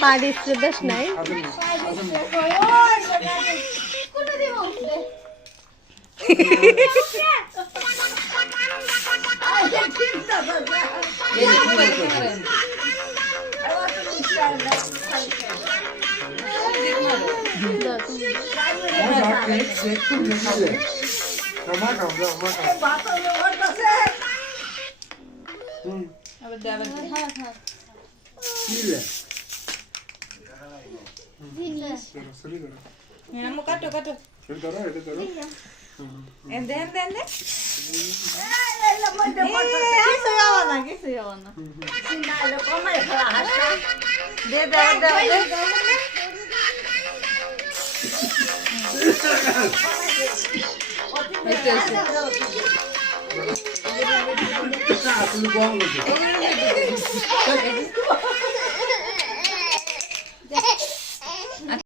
পারিস বেশ নাই কাটো কাটো এন্দে এন্দে এন্দে কিছু যাবো না দে দে দে